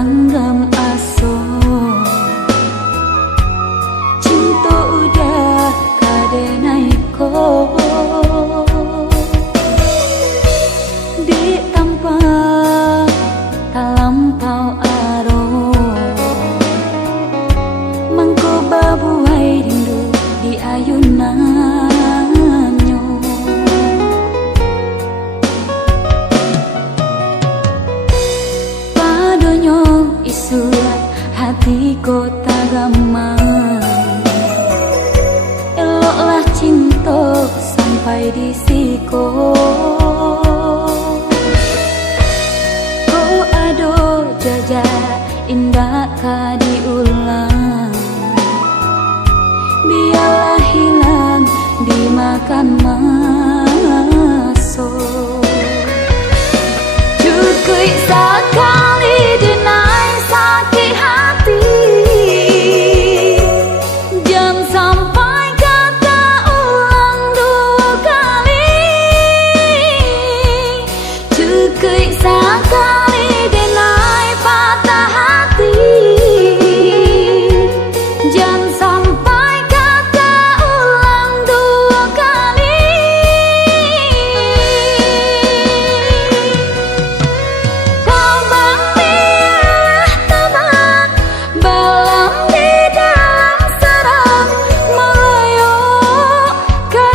langgam aso cinta udah kadenaiko di tanpa talampau aro mangko babuai rindu di ayunannya padonyo isurat hati kota gamang eloklah cinta sampai di siko kau ado jaja indah ka diulang biarlah hilang dimakan masuk cukup sekali denai sakit hati jangan sampai kata ulang dua kali cukup sekali denai patah hati jangan sampai kata ulang dua kali tabang biarlah tabang balam di dalam sarang meloyo ke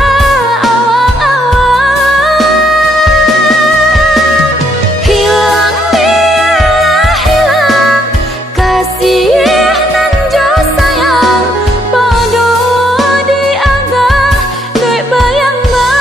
awang-awang hilang biarlah hilang kasih nan jo sayang bodoh dianggap duit bayang-bayang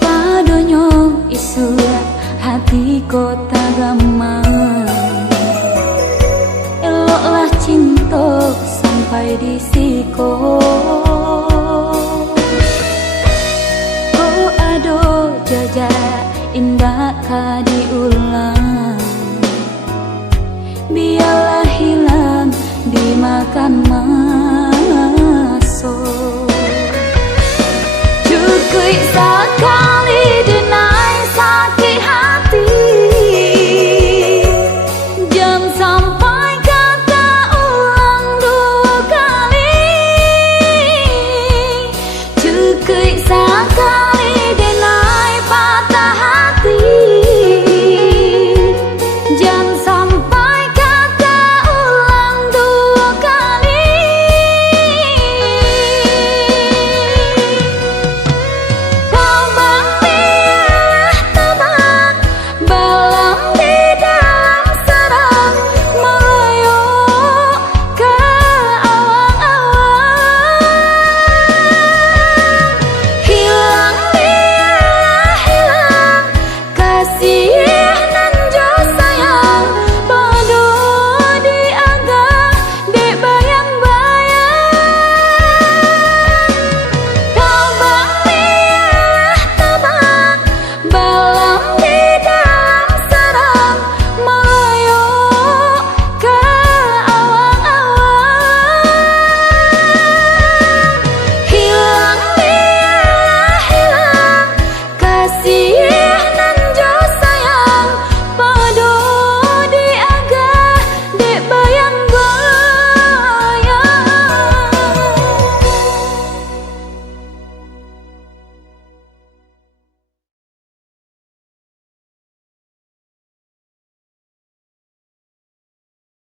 padonyo isurat hati kota gamang eloklah cinta sampai di siko kau ado jaja indah ka diulang biarlah hilang dimakan masuk cukup sekali